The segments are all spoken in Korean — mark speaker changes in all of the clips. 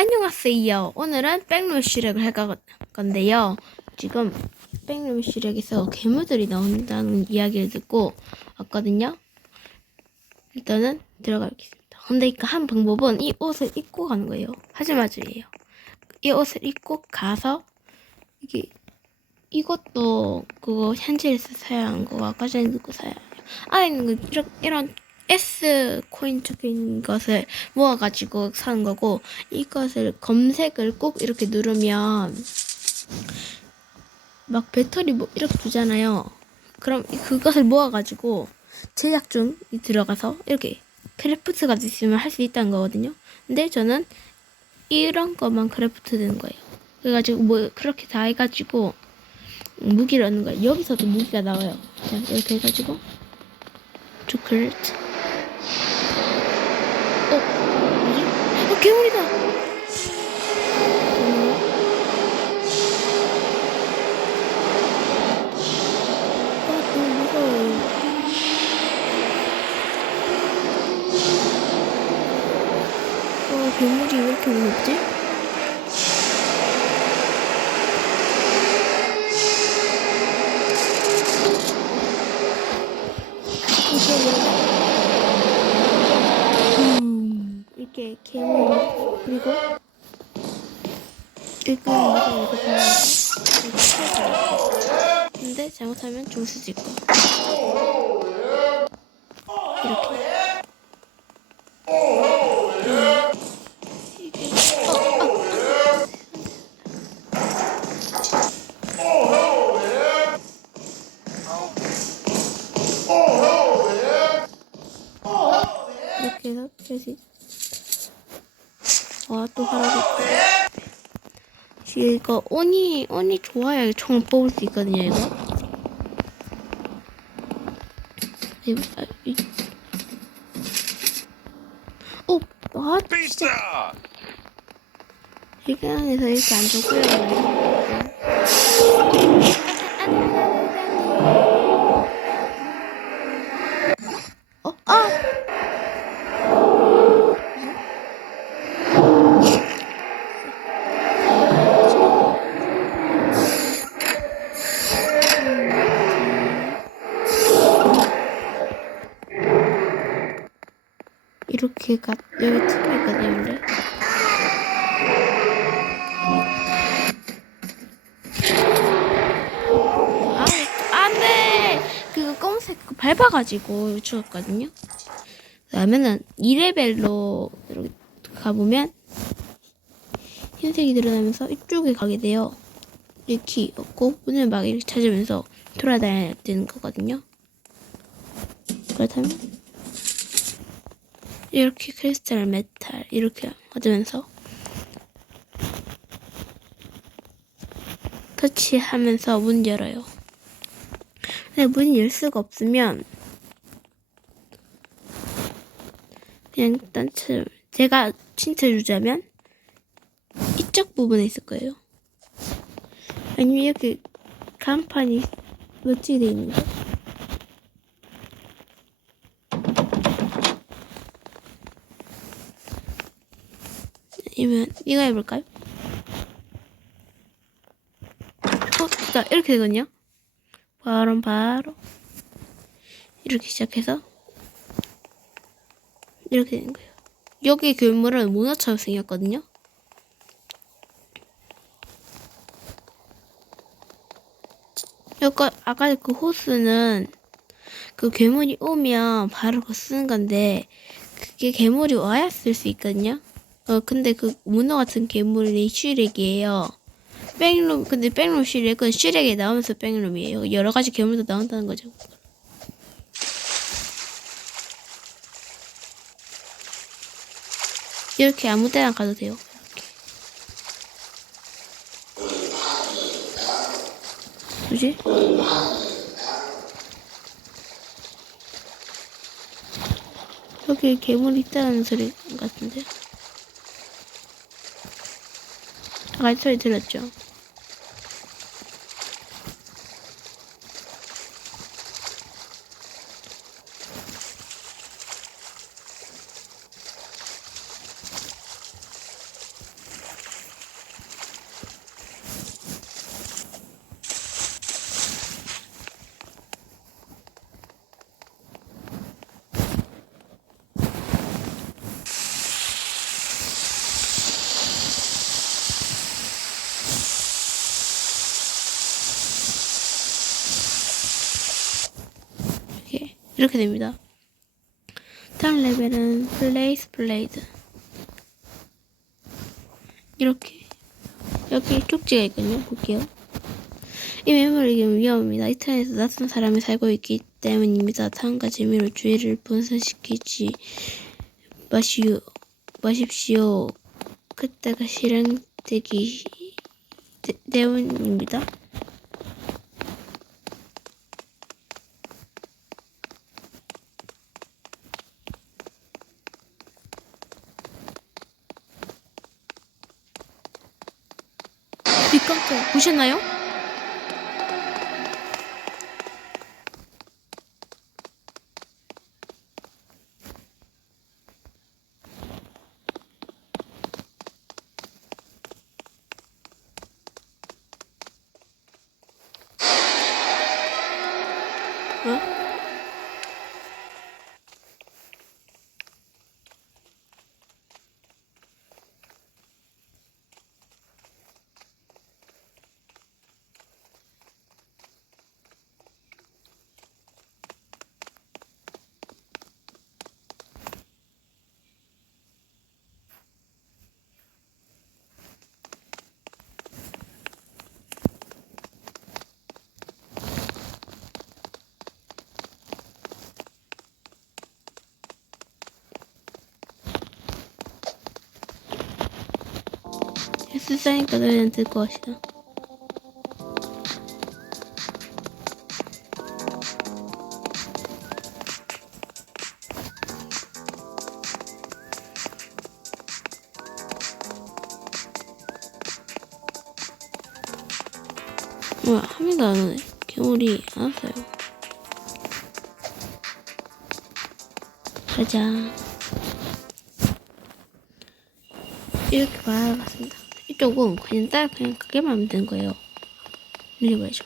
Speaker 1: 안녕하세요. 오늘은 백룸 시렉을 할 거- 건데요. 지금 백룸 시렉에서 괴물들이 나온다는 이야기를 듣고 왔거든요. 일단은 들어가 보겠습니다. 근데 그한 방법은 이 옷을 입고 가는 거예요. 하지마즈예요. 이 옷을 입고 가서 이게 이것도 그거 현지에서 사야 하는 거 아까 전에 듣고 사야 해요. 안에 있는 거 이런, 이런 S 코인 적힌 것을 모아가지고 사는 거고 이것을 검색을 꼭 이렇게 누르면 막 배터리 뭐 이렇게 주잖아요. 그럼 이- 그것을 모아가지고 제작 중이 들어가서 이렇게 크래프트가 있으면 할 수 있다는 거거든요. 근데 저는 이런 것만 크래프트 되는 거예요. 그래가지고 뭐 그렇게 다 해가지고 무기를 얻는 거예요. 여기서도 무기가 나와요. 자, 이렇게 해가지고 초콜릿 어, 뭐지? 어, 괴물이다! 어, 아. 어, 괴물이 왜 이렇게 무섭지? 그리고 이거 이거 이거 다 이렇게 펴서 근데 잘못하면 죽을 수도 있고 이렇게. 음, 이게 어, 아, 아. 이렇게 해서 다시 아또 하라고. 이거 온이 온이 좋아야 총을 뽑을 수 있거든요 이거. 이- 아, 이- 어, 아 진짜! 이게 안에서 이렇게 안 좋고요 이렇게 가 여기 틈이거든요 원래? 아, 안돼! 그거 그거 밟아가지고 죽었거든요. 그러면은 2레벨로 이렇게 가보면 흰색이 드러나면서 이쪽에 가게 돼요. 이키 얻고 문을 막 이렇게 찾으면서 돌아다녀야 되는 거거든요. 그렇다면 이렇게 크리스탈 메탈 이렇게 얻으면서 터치하면서 문 열어요. 근데 문이 열 수가 없으면 그냥 단체 제가 힌트 주자면 이쪽 부분에 있을 거예요. 아니면 이렇게 간판이 멋지게 돼 있는 거. 아니면 이거 해볼까요? 어, 자, 이렇게 되거든요. 바로, 바로. 이렇게 시작해서, 이렇게 되는 거예요. 여기 괴물은 문어처럼 생겼거든요. 여기, 아까 그 호스는 그 괴물이 오면 바로 그거 쓰는 건데, 그게 괴물이 와야 쓸 수 있거든요. 어, 근데 그 문어 같은 괴물이 슈렉이에요. 백룸 근데 백룸 슈렉은 슈렉에 나오면서 백룸이에요. 여러 가지 괴물도 나온다는 거죠. 이렇게 아무 데나 가도 돼요. 이렇게. 뭐지? 여기 괴물이 있다는 소리 같은데. 아까 소리 들었죠? 이렇게 됩니다. 다음 레벨은 플레이스 블레이드. 이렇게 여기 쪽지가 있거든요. 볼게요. 이 매물이 위험합니다. 인터넷에서 낯선 사람이 살고 있기 때문입니다. 다음과 재미로 주의를 분산시키지 마시오, 마십시오. 그때가 실행되기 때- 때문입니다. 이 깜짝 보셨나요? 어? 헬스사니까 노래는 듣고 합시다. 뭐야, 한 명도 안 오네. 괴물이 안 왔어요. 가자. 이렇게 말아봤습니다. 이쪽은 그냥 딱 그냥 크게만 하면 되는 거예요. 늘려봐야죠.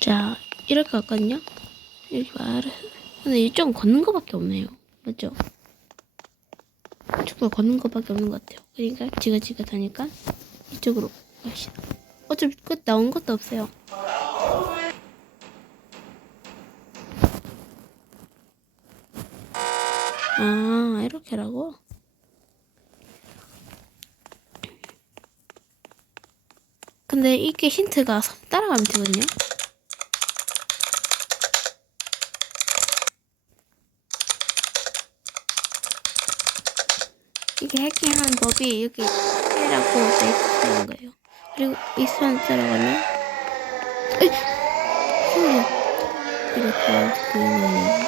Speaker 1: 자, 이렇게 갔거든요. 이렇게 말을. 근데 이쪽은 걷는 거밖에 없네요. 맞죠? 이쪽도 걷는 거밖에 없는 것 같아요. 그러니까 지긋지긋하니까 이쪽으로 갑시다. 어차피 끝 나온 것도 없어요. 아, 이렇게라고? 근데 이게 힌트가 섬 따라가면 되거든요. 이게 해킹하는 법이 이렇게 해라고 돼 있는 거예요. 그리고 이선 따라가면 에이! 이렇게 보이면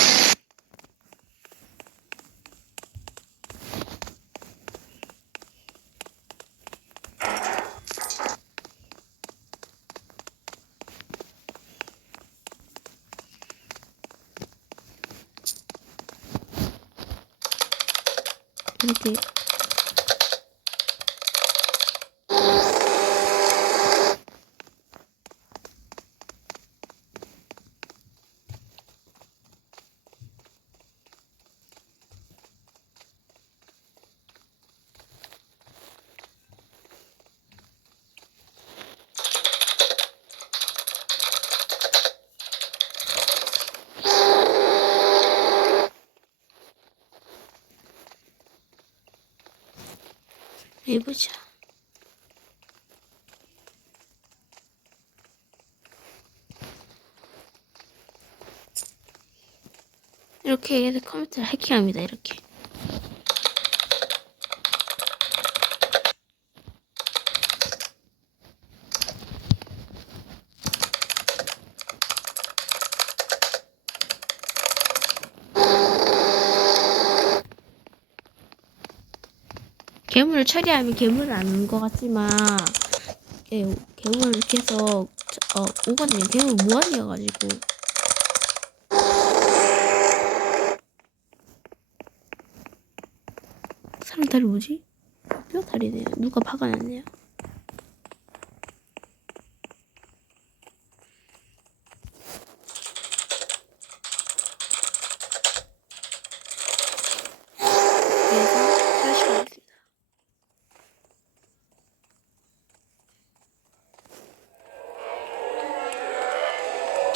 Speaker 1: Pretty 해보자. 이렇게 컴퓨터를 해킹합니다. 이렇게. 괴물을 처리하면 괴물은 안온것 같지만 예, 괴물을 계속 어, 오거든요. 괴물 무한이어가지고 사람 다리 뭐지? 뼈 다리네요. 누가 박아놨네요. 그래서 다시 가겠습니다.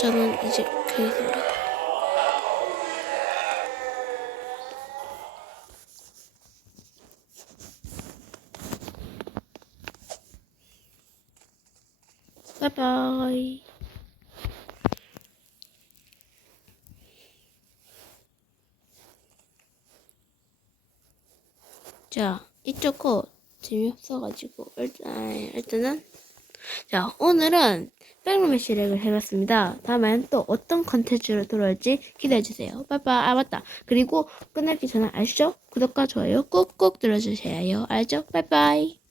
Speaker 1: 저는 이제 가겠습니다. 바이바이. 자, 이쪽 거 재미없어가지고 일단 일단은 자 오늘은 백룸의 시렉을 해봤습니다. 다음엔 또 어떤 컨텐츠로 돌아올지 기대해주세요. 빠빠 아 맞다. 그리고 끝나기 전에 아시죠? 구독과 좋아요 꾹꾹 눌러주세요. 알죠? 빠이빠이.